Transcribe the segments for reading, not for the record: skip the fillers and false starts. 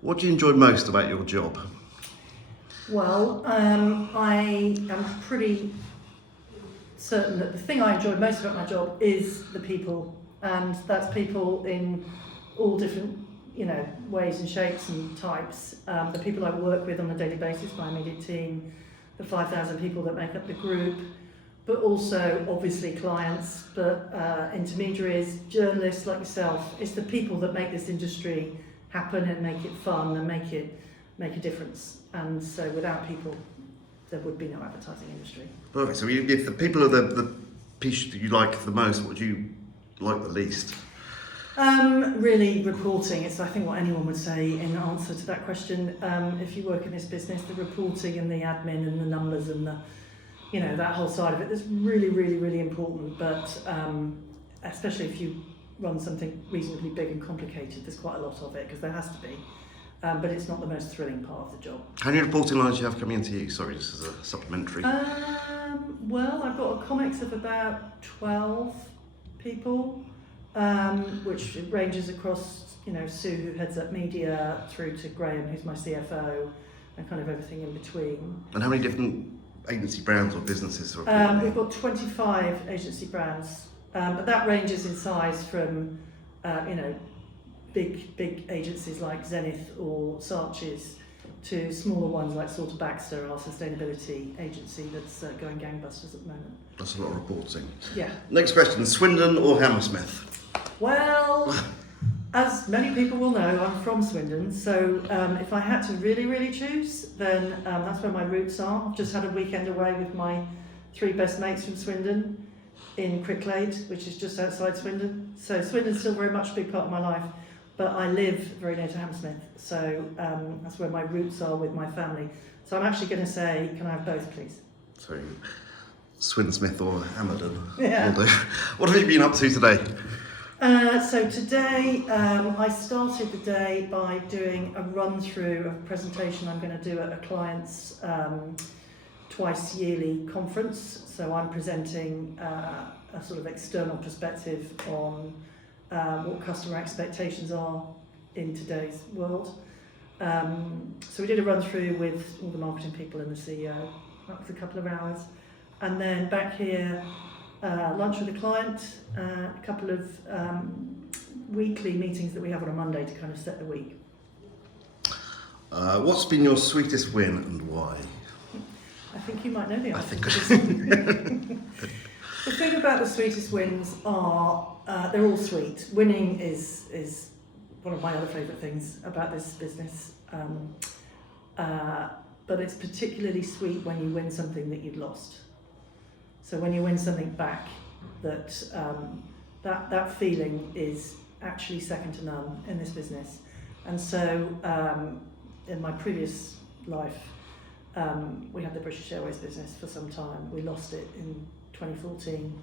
What do you enjoy most about your job? Well, I am pretty certain that the thing I enjoy most about my job is the people, and that's people in all different, ways and shapes and types. The people I work with on a daily basis, my immediate team, the 5,000 people that make up the group, but also obviously clients, but intermediaries, journalists like yourself. It's the people that make this industry happen and make it fun and make a difference. And so without people, there would be no advertising industry. Perfect. So if the people are the piece that you like the most, what do you like the least? Really reporting. It's I think what anyone would say in answer to that question. If you work in this business, the reporting and the admin and the numbers and that whole side of it is really, really, really important. But especially if you run something reasonably big and complicated, there's quite a lot of it because there has to be. But it's not the most thrilling part of the job. How many reporting lines do you have coming into you? Sorry, just as a supplementary. Well, I've got a comics of about 12 people, which ranges across, Sue, who heads up media, through to Graham, who's my CFO, and kind of everything in between. And how many different agency brands or businesses are reporting? We've got 25 agency brands, but that ranges in size from, big agencies like Zenith or Saatchi's to smaller ones like Salter Baxter, our sustainability agency that's going gangbusters at the moment. That's a lot of reporting. Yeah. Next question, Swindon or Hammersmith? Well, as many people will know, I'm from Swindon, so if I had to really, really choose, then that's where my roots are. I've just had a weekend away with my 3 best mates from Swindon in Cricklade, which is just outside Swindon. So Swindon's still very much a big part of my life. But I live very near to Hammersmith, so that's where my roots are with my family. So I'm actually going to say, can I have both, please? So, Swinsmith or Hamerden. Yeah. What have you been up to today? So today, I started the day by doing a run-through of a presentation I'm going to do at a client's twice yearly conference. So I'm presenting a sort of external perspective on what customer expectations are in today's world. So we did a run through with all the marketing people and the CEO. That was a couple of hours. And then back here, lunch with a client, a couple of weekly meetings that we have on a Monday to kind of set the week. What's been your sweetest win and why? I think you might know the answer. I think The thing about the sweetest wins are they're all sweet. Winning is one of my other favourite things about this business, but it's particularly sweet when you win something that you'd lost. So when you win something back, that feeling is actually second to none in this business. And so in my previous life, we had the British Airways business for some time. We lost it in 2014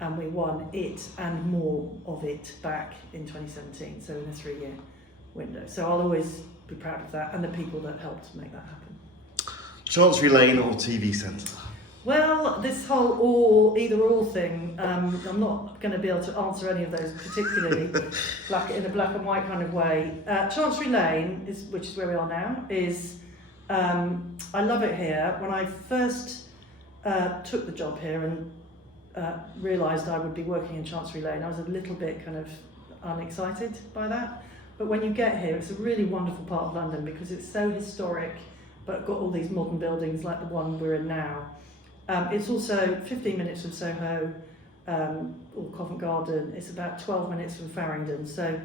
and we won it and more of it back in 2017, so in a 3-year window. So I'll always be proud of that and the people that helped make that happen. Chancery Lane or TV Centre? Well, this whole either or thing, I'm not going to be able to answer any of those particularly in a black and white kind of way. Chancery Lane, which is where we are now, is I love it here. When I first took the job here and realised I would be working in Chancery Lane, I was a little bit kind of unexcited by that. But when you get here, it's a really wonderful part of London because it's so historic, but got all these modern buildings like the one we're in now. It's also 15 minutes from Soho or Covent Garden. It's about 12 minutes from Farringdon. So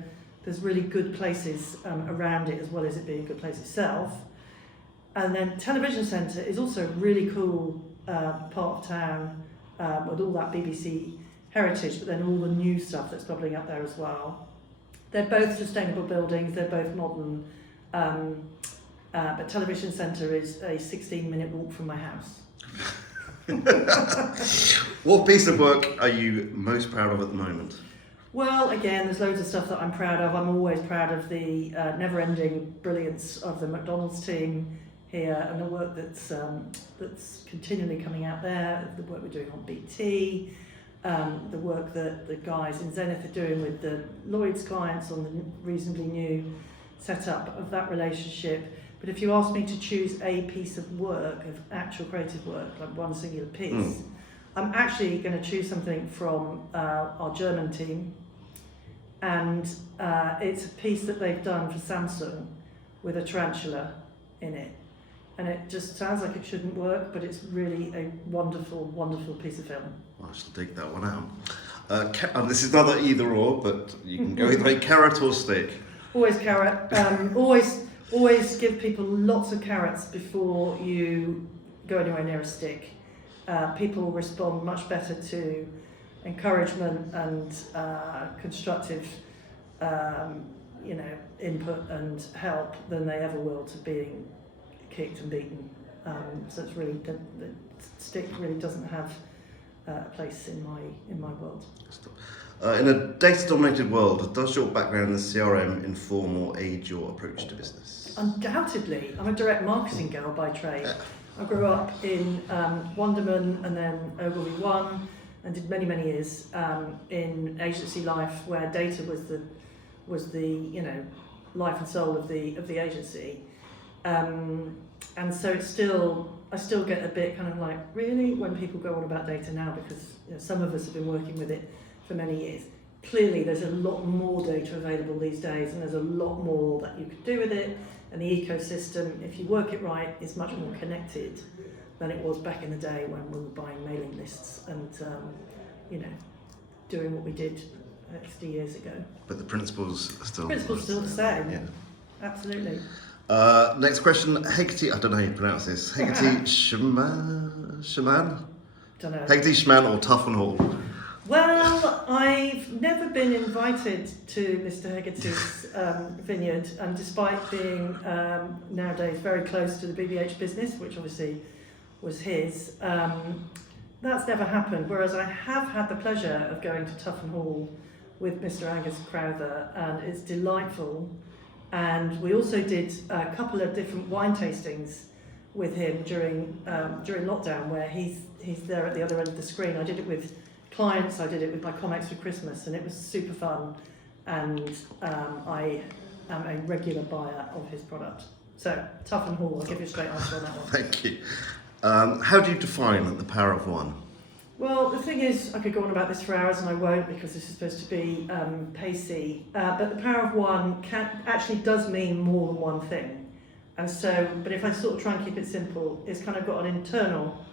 there's really good places around it as well as it being a good place itself. And then Television Centre is also a really cool part of town with all that BBC heritage, but then all the new stuff that's bubbling up there as well. They're both sustainable buildings, they're both modern, but Television Centre is a 16-minute walk from my house. What piece of work are you most proud of at the moment? Well, again, there's loads of stuff that I'm proud of. I'm always proud of the never-ending brilliance of the McDonald's team here and the work that's continually coming out there, the work we're doing on BT, the work that the guys in Zenith are doing with the Lloyd's clients on the reasonably new setup of that relationship. But if you ask me to choose a piece of work, of actual creative work, like one singular piece, I'm actually going to choose something from our German team, and it's a piece that they've done for Samsung with a tarantula in it. And it just sounds like it shouldn't work, but it's really a wonderful, wonderful piece of film. I shall dig that one out. And this is another either or, but you can go either way, carrot or stick. Always carrot. Always give people lots of carrots before you go anywhere near a stick. People respond much better to encouragement and constructive, input and help than they ever will to being kicked and beaten. So it's really the stick really doesn't have a place in my world. In a data-dominated world, does your background in the CRM inform or aid your approach to business? Undoubtedly. I'm a direct marketing girl by trade. I grew up in Wonderman and then Ogilvy One, and did many years in agency life where data was the life and soul of the agency. And so I still get a bit kind of like, really, when people go on about data now, because some of us have been working with it for many years. Clearly there's a lot more data available these days, and there's a lot more that you could do with it, and the ecosystem, if you work it right, is much more connected than it was back in the day when we were buying mailing lists and doing what we did 60 years ago. But the principles are still the same. Yeah. Absolutely. Next question, Hegety, I don't know how you pronounce this, Hegety Schman? Don't know. Hegety Schman or Tuffen Hall? Well, I've never been invited to Mr. Hegarty's vineyard, and despite being nowadays very close to the BBH business, which obviously was his, that's never happened. Whereas I have had the pleasure of going to Tuffen Hall with Mr. Angus Crowther, and it's delightful. And we also did a couple of different wine tastings with him during lockdown, where he's there at the other end of the screen. I did it with clients, I did it with my comics for Christmas, and it was super fun. And I am a regular buyer of his product. So, Tuffen Hall, I'll give you a straight answer on that one. Thank you. How do you define the power of one? Well, the thing is, I could go on about this for hours, and I won't, because this is supposed to be pacey. But the power of one actually does mean more than one thing. And so, but if I sort of try and keep it simple, it's kind of got an internal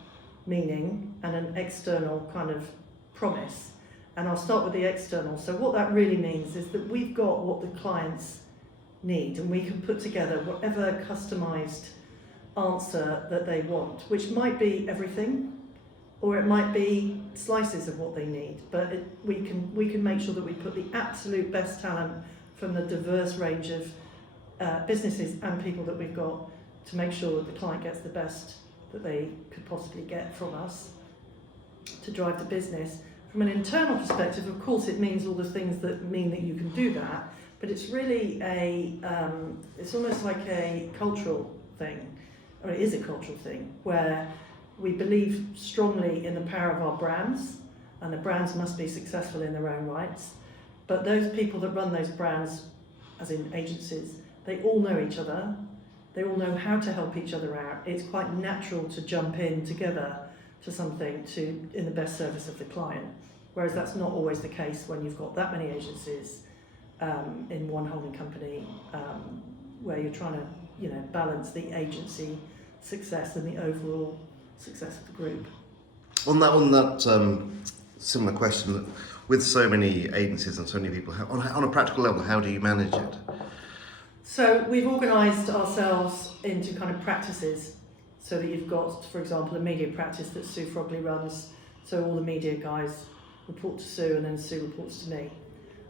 meaning and an external kind of promise. And I'll start with the external. So what that really means is that we've got what the clients need, and we can put together whatever customised answer that they want, which might be everything, or it might be slices of what they need. But we can make sure that we put the absolute best talent from the diverse range of businesses and people that we've got to make sure that the client gets the best that they could possibly get from us to drive the business. From an internal perspective, of course, it means all the things that mean that you can do that, but it's really it's almost like a cultural thing, or it is a cultural thing, where we believe strongly in the power of our brands, and the brands must be successful in their own rights. But those people that run those brands, as in agencies, they all know each other. They all know how to help each other out. It's quite natural to jump in together to something in the best service of the client. Whereas that's not always the case when you've got that many agencies in one holding company, where you're trying to balance the agency success and the overall success of the group. On that similar question, with so many agencies and so many people, on a practical level, how do you manage it? So we've organised ourselves into kind of practices, so that you've got, for example, a media practice that Sue Frogley runs, so all the media guys report to Sue and then Sue reports to me.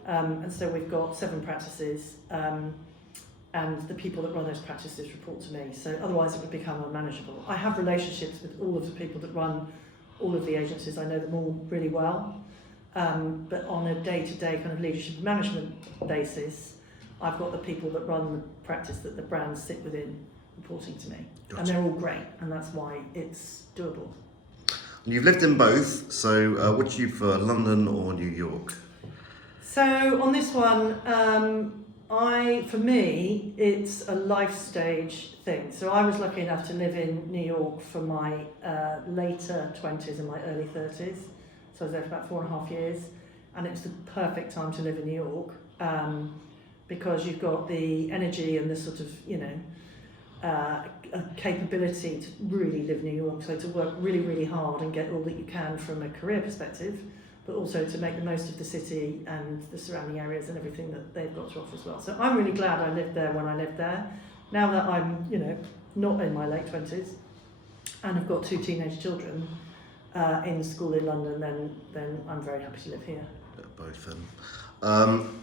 And so we've got 7 practices, and the people that run those practices report to me, so otherwise it would become unmanageable. I have relationships with all of the people that run all of the agencies. I know them all really well, but on a day-to-day kind of leadership management basis, I've got the people that run the practice that the brands sit within reporting to me. Gotcha. And they're all great, and that's why it's doable. You've lived in both, so would you prefer London or New York? So on this one, For me, it's a life stage thing. So I was lucky enough to live in New York for my later 20s and my early 30s. So I was there for about 4.5 years. And it's the perfect time to live in New York because you've got the energy and the sort of, capability to really live New York. So to work really, really hard and get all that you can from a career perspective, but also to make the most of the city and the surrounding areas and everything that they've got to offer as well. So I'm really glad I lived there when I lived there. Now that I'm, not in my late 20s and I've got 2 teenage children in school in London, then I'm very happy to live here. Both of them.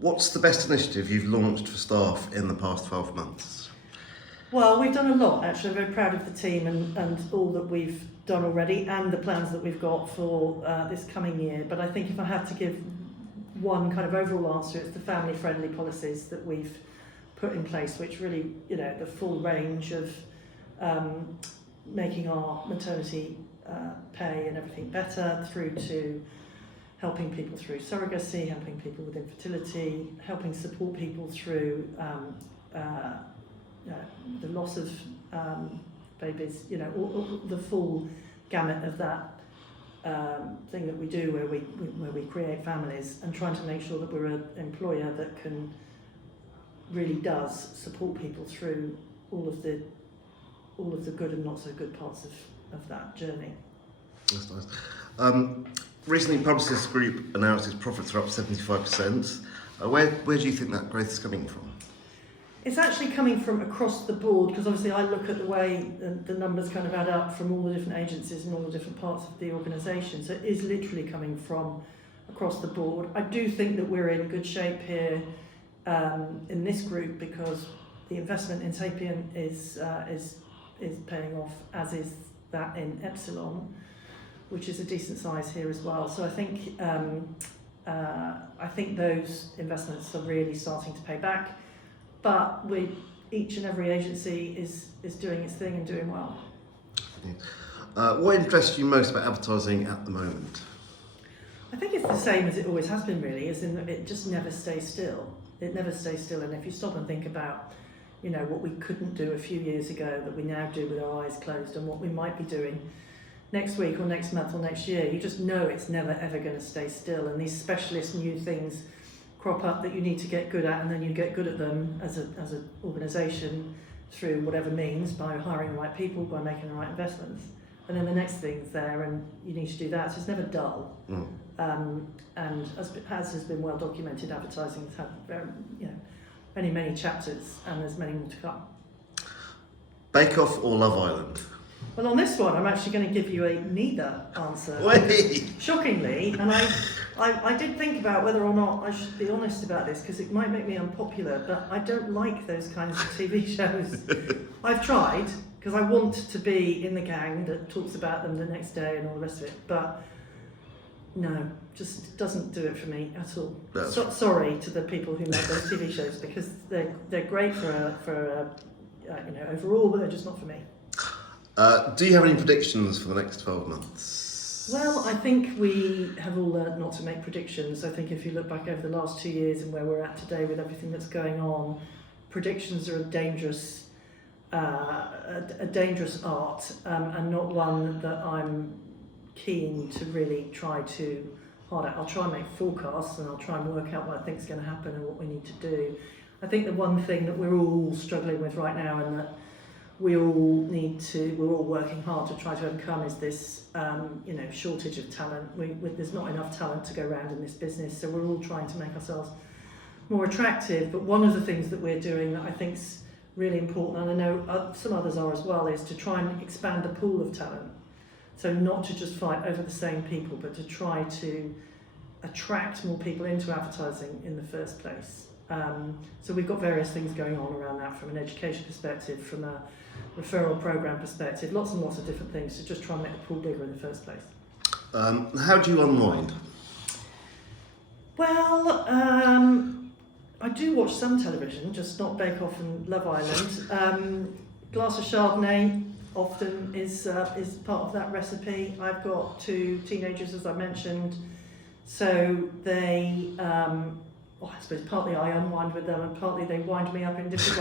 What's the best initiative you've launched for staff in the past 12 months? Well, we've done a lot actually. I'm very proud of the team and all that we've done already and the plans that we've got for this coming year. But I think if I had to give one kind of overall answer, it's the family-friendly policies that we've put in place, which really, the full range of making our maternity pay and everything better, through to helping people through surrogacy, helping people with infertility, helping support people through the loss of babies, all the full gamut of that thing that we do where we create families, and trying to make sure that we're an employer that really does support people through all of the good and not so good parts of that journey. That's nice. Recently, Publicis Group announced its profits are up 75%. Where do you think that growth is coming from? It's actually coming from across the board, because obviously I look at the way the numbers kind of add up from all the different agencies and all the different parts of the organisation. So it is literally coming from across the board. I do think that we're in good shape here in this group, because the investment in Sapient is paying off, as is that in Epsilon, which is a decent size here as well. So I think those investments are really starting to pay back. But each and every agency is doing its thing and doing well. What interests you most about advertising at the moment? I think it's the same as it always has been, really, as in that it just never stays still. It never stays still, and if you stop and think about, what we couldn't do a few years ago that we now do with our eyes closed, and what we might be doing next week or next month or next year, you just know it's never ever going to stay still, and these specialist new things crop up that you need to get good at, and then you get good at them as an organisation through whatever means, by hiring the right people, by making the right investments, and then the next thing's there and you need to do that. So it's never dull. And as has been well documented, advertising has had very, many chapters, and there's many more to come. Bake Off or Love Island? Well, on this one, I'm actually going to give you a neither answer. Wait. Shockingly, and I did think about whether or not I should be honest about this, because it might make me unpopular, but I don't like those kinds of TV shows. I've tried, because I want to be in the gang that talks about them the next day and all the rest of it, but no, just doesn't do it for me at all. Sorry to the people who make those TV shows, because they're great for overall, but they're just not for me. Do you have any predictions for the next 12 months? Well, I think we have all learned not to make predictions. I think if you look back over the last 2 years and where we're at today with everything that's going on, predictions are a dangerous art, and not one that I'm keen to really try to hard at. I'll try and make forecasts, and I'll try and work out what I think is going to happen and what we need to do. I think the one thing that we're all struggling with right now, and that we're all working hard to try to overcome, is this shortage of talent. There's not enough talent to go around in this business, so we're all trying to make ourselves more attractive. But one of the things that we're doing that I think is really important, and I know some others are as well, is to try and expand the pool of talent. So not to just fight over the same people, but to try to attract more people into advertising in the first place. So we've got various things going on around that, from an education perspective, from a referral program perspective, lots and lots of different things to just try and make the pool bigger in the first place. How do you unwind? Well, I do watch some television, just not Bake Off and Love Island. Glass of Chardonnay often is part of that recipe. I've got 2 teenagers, as I mentioned, so they I suppose partly I unwind with them and partly they wind me up in different